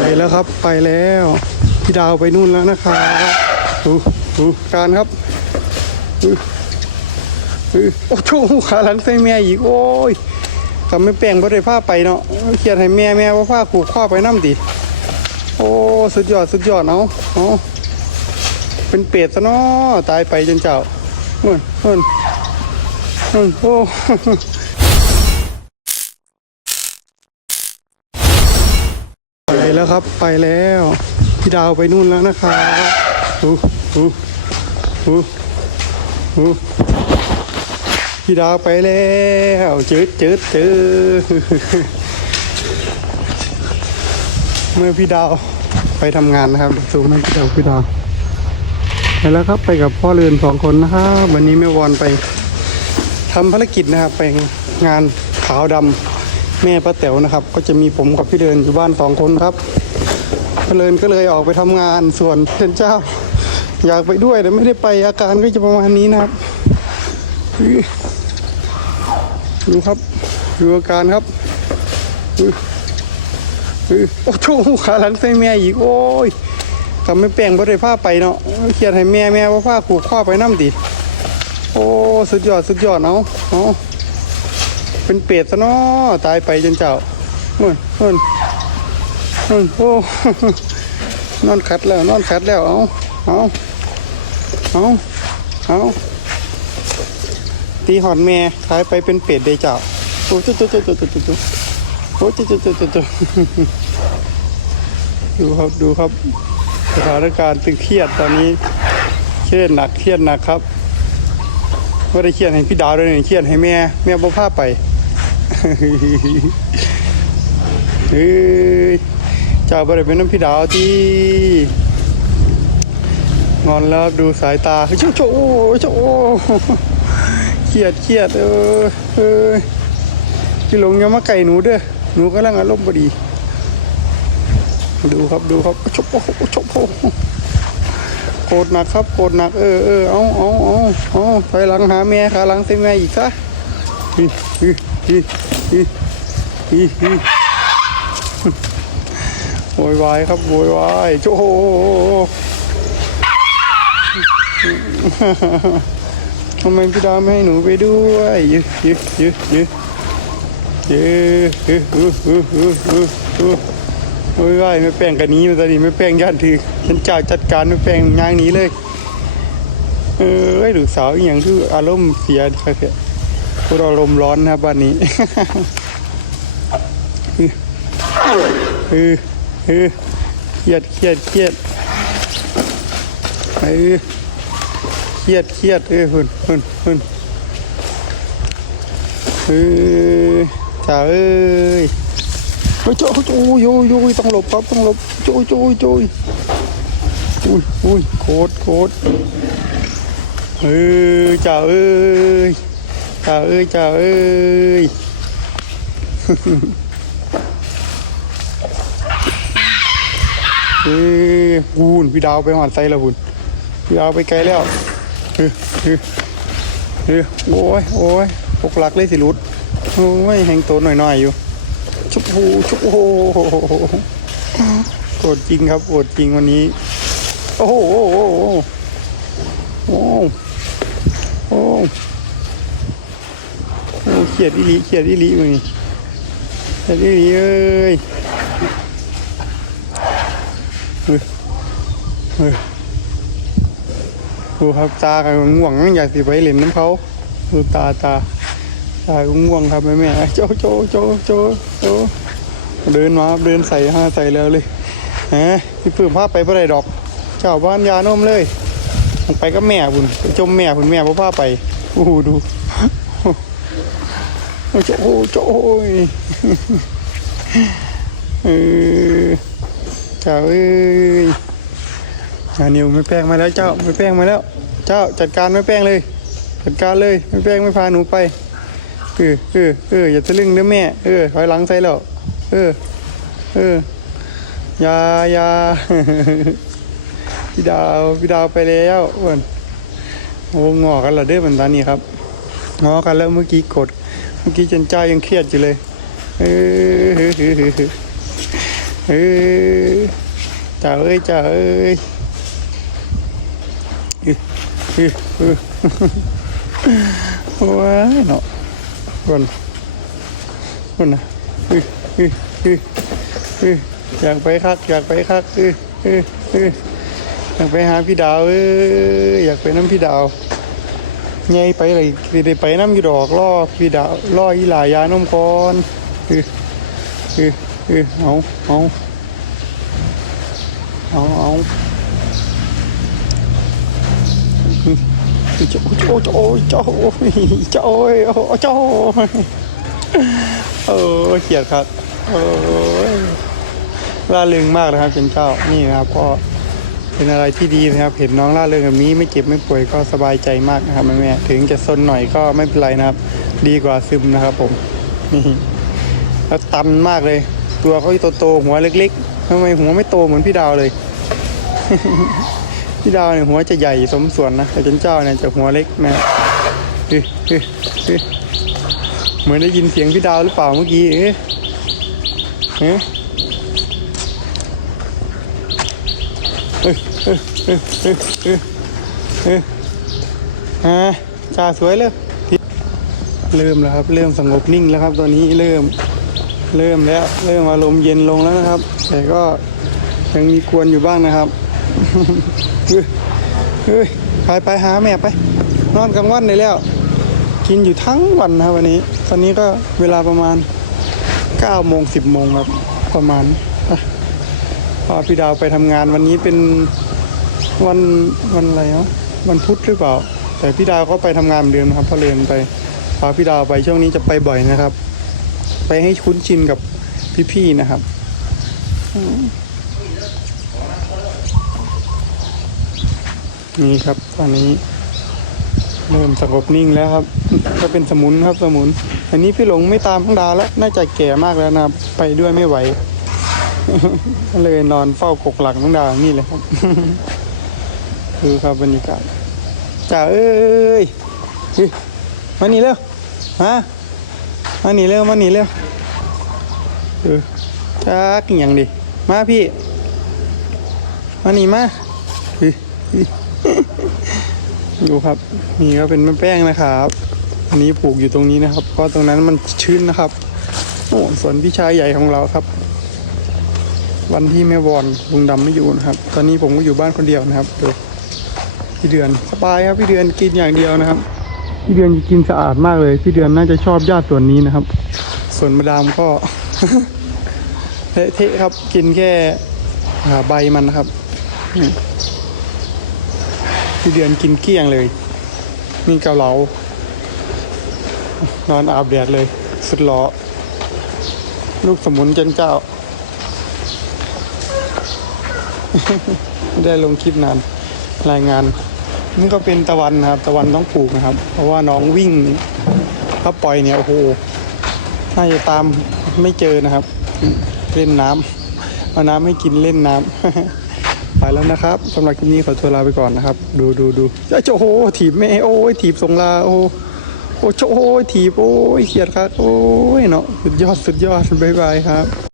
ไปแล้วครับไปแล้วพี่ดาวไปนู่นแล้วนะครับดูดูการครับดูดูโอ้โหขาหลังใส่แม่อีกโอ้ยทำไม่แป้งบ่ได้ผ้าไปเนาะเครียดให้แม่แม่ว่าผ้าผูกข้อไปน้ำดิโอ้สุดยอดสุดยอดเอาเอาเป็นเป็ดซะเนาะตายไปจนเจ้าเฮ้ยเฮ้ยเฮ้ยโอ้ ไปแล้วครับไปแล้ว พี่ดาวไปนู่นแล้วนะครับดูดูดูดูพี่ดาวไปแล้วจืดจืดจืดเมื่อพี่ดาวไปทำงานนะครับสูงให้พี่ดาวพี่ดาวไปแล้วครับไปกับพ่อเรือนสองคนนะครับวันนี้แม่วอนไปทำภารกิจนะครับไปงานขาวดำ แม่ป้าแต๋วนะครับ ก็จะมีผมกับพี่เดินอยู่บ้านสองคนครับพี่เดินก็เลยออกไปทำงานส่วนเทนเจ้า อยากไปด้วยแต่ไม่ได้ไปอาการก็จะประมาณนี้นะครับดูครับดูอาการครับโอ้โหขาหลังใส่แม่อีกโอ้ยทำไม่แป้งบ่ได้ผ้าไปเนาะเครียดให้แม่แม่ว่าผ้าผูกข้อไปน้ำดิโอ้สุดยอดสุดยอดเอาเอา เป็นเป็ดซะเนาะตายไปจนเจ้าเฮ้ยเฮ้ยเฮ้ยโอ้นอนขัดแล้ว นอนขัดแล้ว เอาเอาเอาเอาตีหอนแม่ขายไปเป็นเป็ดเดยเจ้าโอ้จุ๊จุ๊จุ๊จุ๊จุ๊จุ๊จุ๊โอ้จุ๊จุ๊จุ๊จุ๊จุ๊ดูครับดูครับสถานการณ์ตึงเครียดตอนนี้เครียดหนักเครียดหนักครับไม่ได้เครียดให้พี่ดาวด้วยเครียดให้แม่แม่บ่พาไป เฮ้ยเจ้าบ่ได้เป็นน้ำพี่ดาวที่งอนแล้วดูสายตาเฮ้ยโชโชโอ้โชโอ้เครียดเครียดเออเออพี่หลงย่ามาไก่หนูเด้อหนูกำลังอารมณ์บดี ดูครับดูครับชบโอ้โหชบโอ้โกรธหนักครับโกรธหนักเออเออเอาเอาเอาเอาถอยหลังหาแม่ขาหลังใส่แม่อีกซะ โวยวายครับโวยวายโอ้ทำไมพี่ดาวไม่ให้หนูไปด้วยยืดยืดยืดยืดยืดยืดยืดยืดยืดยืดยืดโอ้ยว่ายไม่แป้งกันนี้มาตอนนี้ไม่แป้งย่านถือฉันเจ้าจัดการไม่แป้งย่างหนี้เลย เออไอ้ลูกสาวอหย่างที่อารมณ์เสียครับแค่พ วกเราอารมณ์ร้อนนะครับบ้านนี้เออเออเครียดเครียดเครียดเออเครียดเครียดเออหุ่นหุ่นหุ่นเออจ้าเอ้ยเฮ้ยโจ้โจ้ยโยโยต้องหลบครับต้องหลบโจ้โจ้โจ้ยอุ้ยอุ้ยโคตรโคตรเออจ่าเอ้ย จ่าเอ้ยจ่าเอ้ยเอ้ยพูนพี่ดาวไปหอนไซแล้วพูนพี่ดาวไปไกลแล้วเออเออเออโอ้ยโอ้ยปกหลักเลยสิรุดโอ้ยแหงโตหน่อยๆอยู่ ชุบโหชุบโหโกรธจริงครับโกรธจริงวันนี้ โอ้โหโอ้โหโอ้โหโอ้โห เขียดอีหลีเขียดอีหลีมึงเขียดอีหลีเอ้ยเฮ้ยเฮ้ยดูครับตากันง่วงอยากสิไปเล่นน้ำเขาดูตาตาตาง่วงครับแม่แม่โจโจโจโจโจเดินมาเดินใส่ห้าใส่แล้วเลยฮะพี่ปื้มพาไปเพื่อไรดอก เจ้าบ้านยานมเลยไปกับแม่บุญจมแม่บุญแม่พ่อพาไปโอ้โหดู โอ้โจโอ้โจโอ้ยเออเจ้าเอ้ยอานิวไม่แป้งมาแล้วเจ้าไม่แป้งมาแล้ว เจ้าจัดการไม่แป้งเลย จัดการเลยไม่แป้งไม่พาหนูไปเออเออเอออย่าทะลึ่งนะแม่เออถอยหลังใส่แล้วเออเอออยาอยาพี่ดาวพี่ดาวไปแล้วอ้วนโอ้งอกันและเด้อมันตอนนี้ครับงอกันแล้วเมื่อกี้กด เมื่อกี้จันจ้ายังเครียดอยู่เลยเออเออจ่าเอ้ยจ่าเอ้ยเออเออเออว้าเนาะคนคนนะเออเออเออเอออยากไปคักอยากไปคักเออเออเอออยากไปหาพี่ดาวเอออยากไปน้ำพี่ดาว ไงไปเลยสิได้ไปน้ำอยู่ดอกล่อพี่ดาล่ออีหลายานมก่อนเออเออเอเอาเอาเอาเอาโจ้โจ้โจ้โจ้โจ้โจ้เออเขียดครับเออล่าเริงมากนะครับเป็นเจ้านี่นะครับก็ เป็นอะไรที่ดีนะครับเห็นน้องล่าเริงแบบนี้ไม่เจ็บไม่ป่วยก็สบายใจมากนะครับแม่แม่ ถึงจะซนหน่อยก็ไม่เป็นไรนะครับ ดีกว่าซึมนะครับผมนี่แล้วตันมากเลย ตัวเขาโตๆหัวเล็กๆทำไมหัวไม่โตเหมือนพี่ดาวเลย พี่ดาวเนี่ยหัวจะใหญ่สมส่วนนะแต่เจันเจ้าเนี่ยจะหัวเล็กนะเอ๊ะเอ๊ะเอ๊ะเหมือนได้ยินเสียงพี่ดาวหรือเปล่าเมื่อกี้เอ๊ะเอ๊ะเอ๊ะเอ๊ะเอ๊ะเอ๊ะเอ๊ะเอ๊ะ ฮะจ่าสวยเลยเริ่มแล้วครับ เริ่มสงบนิ่งแล้วครับ ตอนนี้เริ่มเริ่มแล้วเริ่มอารมณ์เย็นลงแล้วนะครับ แต่ก็ยังมีกวนอยู่บ้างนะครับเฮ้ยเฮ้ยไปไปหาแม่ไป นอนกลางวันได้แล้ว กินอยู่ทั้งวันนะครับวันนี้ ตอนนี้ก็เวลาประมาณ9โมง10โมงครับประมาณ พี่ดาวไปทำงานวันนี้เป็นวันวันอะไรเนาะวันพุธหรือเปล่า แต่พี่ดาวก็ไปทำงานเหมือนเดิมนะครับเพอเรียนไปพาพี่ดาวไปช่วงนี้จะไปบ่อยนะครับ ไปให้คุ้นชินกับพี่ๆนะครับนี่ครับตอนนี้เริ่มสงบนิ่งแล้วครับ ก็เป็นสมุนครับสมุน อันนี้พี่หลงไม่ตามพังดาวแล้ว น่าจะแก่มากแล้วนะไปด้วยไม่ไหว เลยนอนเฝ้ากกหลังพังดาวนี่เลยครับคือครับบรรยากาศจ่าเอ้ยมานี่เร็วฮะมานี่เร็วมานี่เร็วเออจักอหย่างดิมาพี่มานี่มาดูครับนี่ก็เป็นแม่แป้งนะครับ อันนี้ผูกอยู่ตรงนี้นะครับ เพราะตรงนั้นมันชื้นนะครับโอ้ส่วนพี่ชายใหญ่ของเราครับ วันที่แม่วอนลุงดำไม่อยู่นะครับ ตอนนี้ผมก็อยู่บ้านคนเดียวนะครับดูพี่เดือนสบายครับพี่เดือนกินอย่างเดียวนะครับ พี่เดือนกินสะอาดมากเลย พี่เดือนน่าจะชอบญาติส่วนนี้นะครับ ส่วนมาดามก็เละเทะครับกินแค่าใบมันนะครับพี่เดือนกินเกลี้ยงเลยมีเกาเหลานอนอาบแดดเลย สุดหล้อลูกสมุนเจนเจ้า ได้ลงคลิปนานรายงาน นี่ก็เป็นตะวันนะครับ ตะวันต้องปลูกนะครับ เพราะว่าน้องวิ่งถ้าปล่อยเนี่ยโอ้โหน่าจะตามไม่เจอนะครับ เล่นน้ำเอาน้ำให้กินเล่นน้ำไปแล้วนะครับสำหรับคลิปนี้ขอตัวลาไปก่อนนะครับ ดูดูดูเอ้โหถีบแม่โอ้ยถีบส่งลาโอ้โอ้โจโหถีบโอ้ยเขียดครับโอ้ยเนาะสุดยอดสุดยอดบ๊ายบายครับ